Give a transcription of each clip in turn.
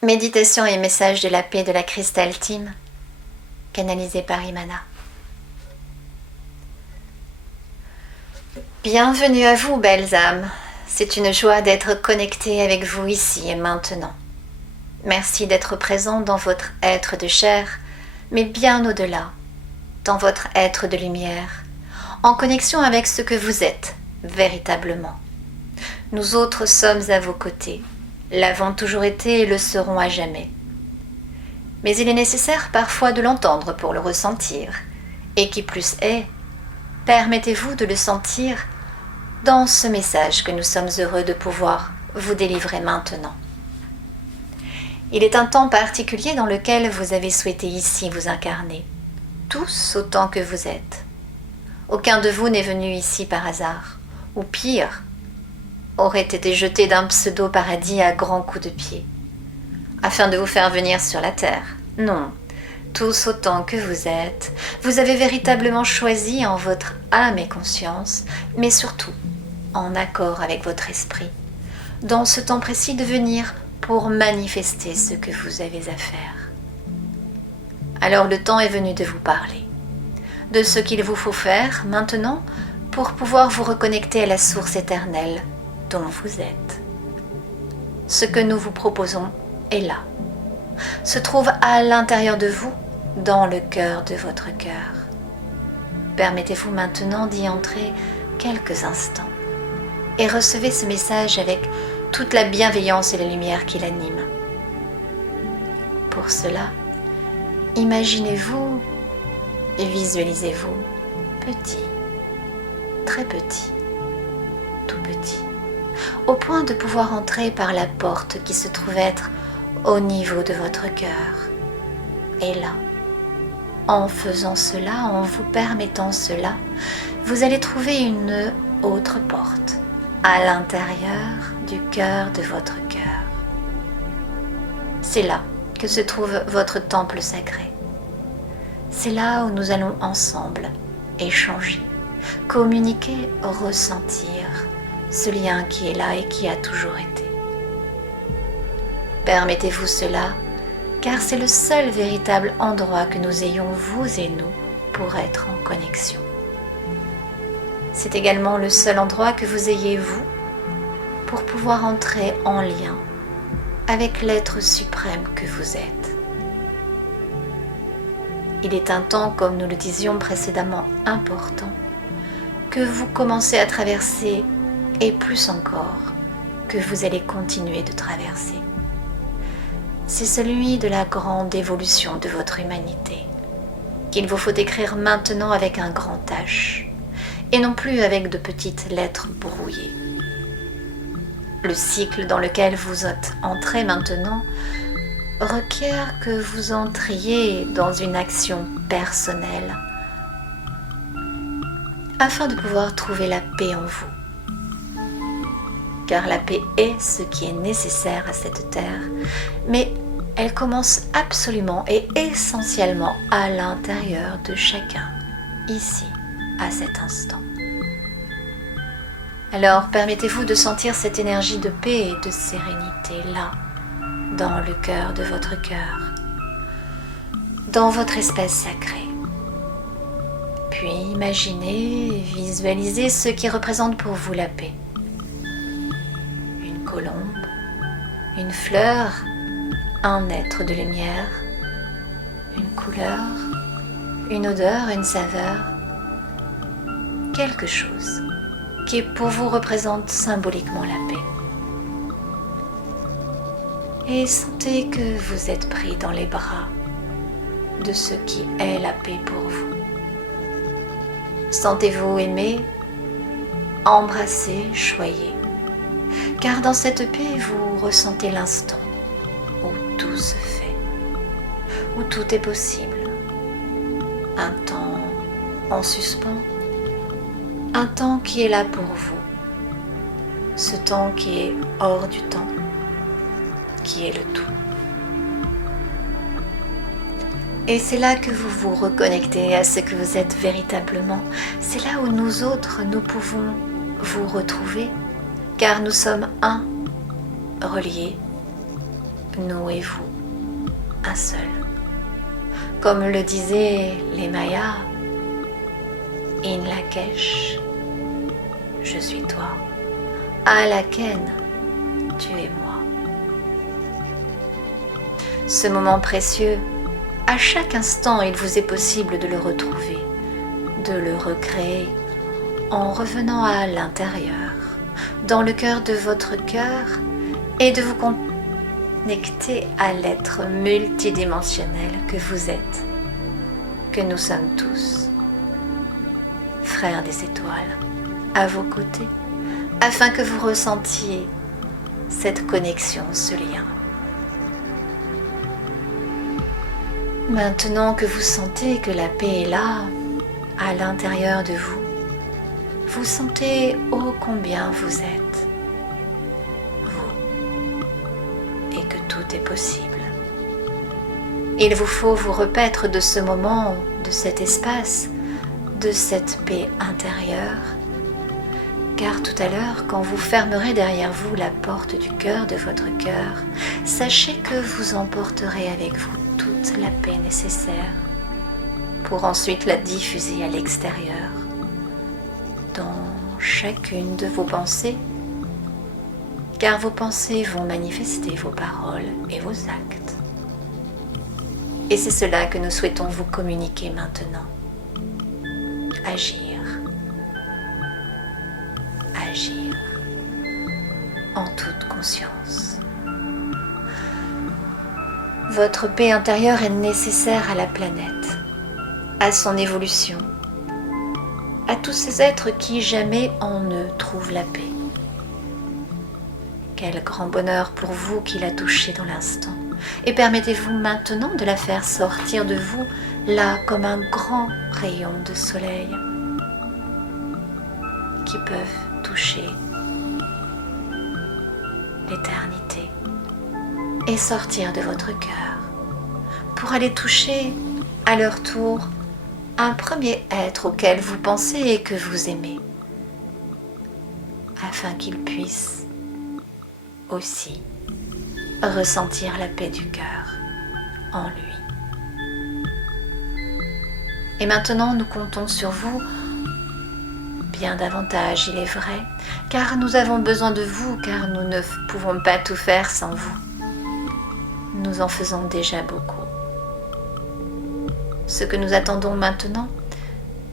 Méditation et message de la paix de la Cristal Team, canalisé par Imana. Bienvenue à vous, belles âmes. C'est une joie d'être connectée avec vous ici et maintenant. Merci d'être présent dans votre être de chair, mais bien au-delà, dans votre être de lumière, en connexion avec ce que vous êtes véritablement. Nous autres sommes à vos côtés, l'avons toujours été et le serons à jamais. Mais il est nécessaire parfois de l'entendre pour le ressentir, et qui plus est, permettez-vous de le sentir dans ce message que nous sommes heureux de pouvoir vous délivrer maintenant. Il est un temps particulier dans lequel vous avez souhaité ici vous incarner, tous autant que vous êtes. Aucun de vous n'est venu ici par hasard, ou pire, aurait été jeté d'un pseudo-paradis à grands coups de pied, afin de vous faire venir sur la terre. Non, tous autant que vous êtes, vous avez véritablement choisi en votre âme et conscience, mais surtout en accord avec votre esprit, dans ce temps précis de venir pour manifester ce que vous avez à faire. Alors le temps est venu de vous parler, de ce qu'il vous faut faire maintenant pour pouvoir vous reconnecter à la source éternelle dont vous êtes. Ce que nous vous proposons est là, se trouve à l'intérieur de vous, dans le cœur de votre cœur. Permettez-vous maintenant d'y entrer quelques instants et recevez ce message avec toute la bienveillance et la lumière qui l'anime. Pour cela, imaginez-vous et visualisez-vous petit, très petit, tout petit, au point de pouvoir entrer par la porte qui se trouve être au niveau de votre cœur. Et là, en faisant cela, en vous permettant cela, vous allez trouver une autre porte à l'intérieur du cœur de votre cœur. C'est là que se trouve votre temple sacré. C'est là où nous allons ensemble échanger, communiquer, ressentir ce lien qui est là et qui a toujours été. Permettez-vous cela, car c'est le seul véritable endroit que nous ayons, vous et nous, pour être en connexion. C'est également le seul endroit que vous ayez, vous, pour pouvoir entrer en lien avec l'être suprême que vous êtes. Il est un temps, comme nous le disions précédemment, important, que vous commencez à traverser, et plus encore, que vous allez continuer de traverser. C'est celui de la grande évolution de votre humanité, qu'il vous faut écrire maintenant avec un grand H, et non plus avec de petites lettres brouillées. Le cycle dans lequel vous êtes entré maintenant requiert que vous entriez dans une action personnelle afin de pouvoir trouver la paix en vous. Car la paix est ce qui est nécessaire à cette terre, mais elle commence absolument et essentiellement à l'intérieur de chacun, ici, à cet instant. Alors permettez-vous de sentir cette énergie de paix et de sérénité là, dans le cœur de votre cœur, dans votre espace sacré. Puis imaginez et visualisez ce qui représente pour vous la paix. Une colombe, une fleur, un être de lumière, une couleur, une odeur, une saveur, quelque chose qui pour vous représente symboliquement la paix. Et sentez que vous êtes pris dans les bras de ce qui est la paix pour vous. Sentez-vous aimé, embrassé, choyé, car dans cette paix vous ressentez l'instant où tout se fait, où tout est possible. Un temps en suspens, un temps qui est là pour vous, ce temps qui est hors du temps, qui est le tout. Et c'est là que vous vous reconnectez à ce que vous êtes véritablement. C'est là où nous autres, nous pouvons vous retrouver, car nous sommes un, reliés, nous et vous, un seul. Comme le disaient les Mayas, In Lakesh, je suis toi. À Laken, tu es moi. Ce moment précieux, à chaque instant, il vous est possible de le retrouver, de le recréer en revenant à l'intérieur, dans le cœur de votre cœur et de vous connecter à l'être multidimensionnel que vous êtes, que nous sommes tous, frères des étoiles, à vos côtés, afin que vous ressentiez cette connexion, ce lien. Maintenant que vous sentez que la paix est là, à l'intérieur de vous, vous sentez ô combien vous êtes, vous, et que tout est possible. Il vous faut vous repaître de ce moment, de cet espace, de cette paix intérieure, car tout à l'heure, quand vous fermerez derrière vous la porte du cœur de votre cœur, sachez que vous emporterez avec vous toute la paix nécessaire pour ensuite la diffuser à l'extérieur, dans chacune de vos pensées, car vos pensées vont manifester vos paroles et vos actes. Et c'est cela que nous souhaitons vous communiquer maintenant. Agir. Agir en toute conscience. Votre paix intérieure est nécessaire à la planète, à son évolution, à tous ces êtres qui jamais en eux trouvent la paix. Quel grand bonheur pour vous qui l'a touché dans l'instant. Et permettez-vous maintenant de la faire sortir de vous, là comme un grand rayon de soleil qui peuvent toucher l'éternité et sortir de votre cœur pour aller toucher à leur tour un premier être auquel vous pensez et que vous aimez, afin qu'il puisse aussi ressentir la paix du cœur en lui. Et maintenant, nous comptons sur vous bien davantage, il est vrai, car nous avons besoin de vous, car nous ne pouvons pas tout faire sans vous. Nous en faisons déjà beaucoup. Ce que nous attendons maintenant,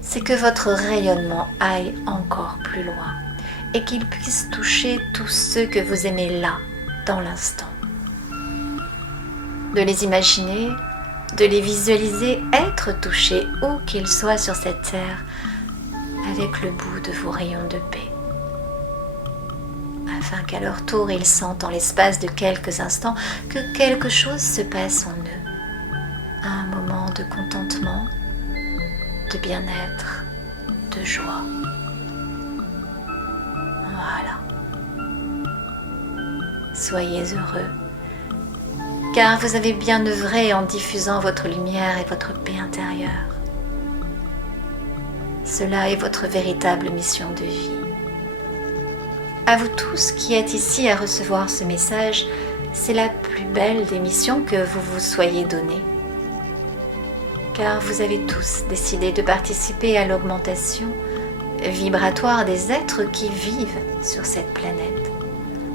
c'est que votre rayonnement aille encore plus loin et qu'il puisse toucher tous ceux que vous aimez là, dans l'instant. De les imaginer, de les visualiser être touchés où qu'ils soient sur cette terre avec le bout de vos rayons de paix, afin qu'à leur tour ils sentent en l'espace de quelques instants que quelque chose se passe en eux, un moment de contentement, de bien-être, de joie. Voilà. Soyez heureux, car vous avez bien œuvré en diffusant votre lumière et votre paix intérieure. Cela est votre véritable mission de vie. À vous tous qui êtes ici à recevoir ce message, c'est la plus belle des missions que vous vous soyez donnée. Car vous avez tous décidé de participer à l'augmentation vibratoire des êtres qui vivent sur cette planète,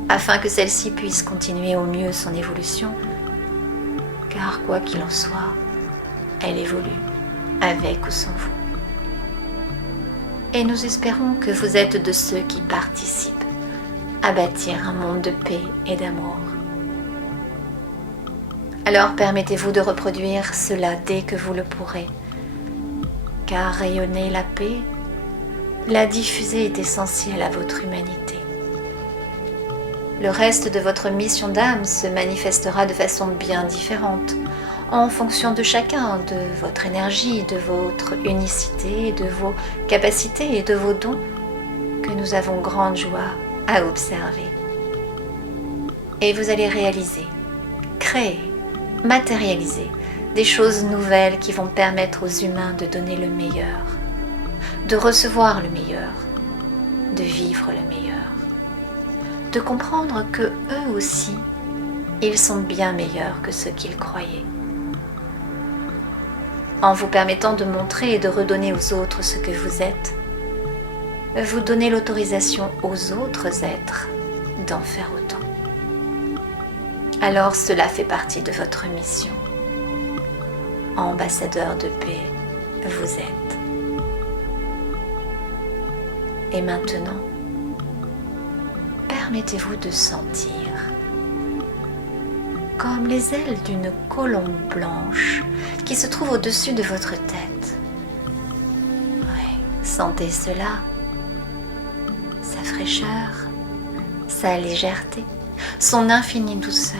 afin que celle-ci puisse continuer au mieux son évolution, car quoi qu'il en soit, elle évolue, avec ou sans vous. Et nous espérons que vous êtes de ceux qui participent à bâtir un monde de paix et d'amour. Alors permettez-vous de reproduire cela dès que vous le pourrez, car rayonner la paix, la diffuser est essentiel à votre humanité. Le reste de votre mission d'âme se manifestera de façon bien différente, en fonction de chacun, de votre énergie, de votre unicité, de vos capacités et de vos dons que nous avons grande joie à observer. Et vous allez réaliser, créer, matérialiser des choses nouvelles qui vont permettre aux humains de donner le meilleur, de recevoir le meilleur, de vivre le meilleur, de comprendre que eux aussi Ils sont bien meilleurs que ce qu'ils croyaient. En vous permettant de montrer et de redonner aux autres ce que vous êtes, vous donnez l'autorisation aux autres êtres d'en faire autant. Alors cela fait partie de votre mission. Ambassadeur de paix, vous êtes. Et maintenant, permettez-vous de sentir comme les ailes d'une colombe blanche qui se trouve au-dessus de votre tête. Oui, sentez cela, sa fraîcheur, sa légèreté, son infinie douceur.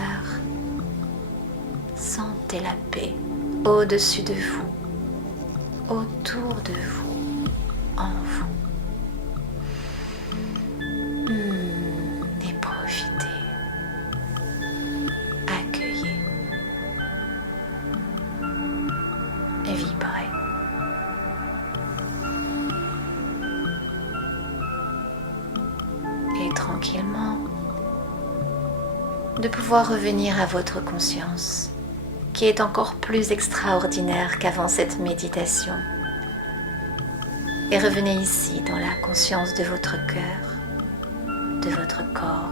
Sentez la paix au-dessus de vous, autour de vous, en vous. Et profitez, accueillez, vibrez. Et tranquillement, de pouvoir revenir à votre conscience, qui est encore plus extraordinaire qu'avant cette méditation. Et revenez ici dans la conscience de votre cœur, de votre corps,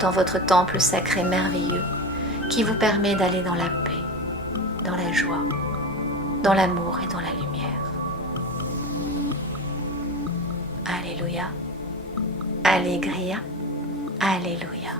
dans votre temple sacré merveilleux qui vous permet d'aller dans la paix, dans la joie, dans l'amour et dans la lumière. Alléluia, Allegria, Alléluia.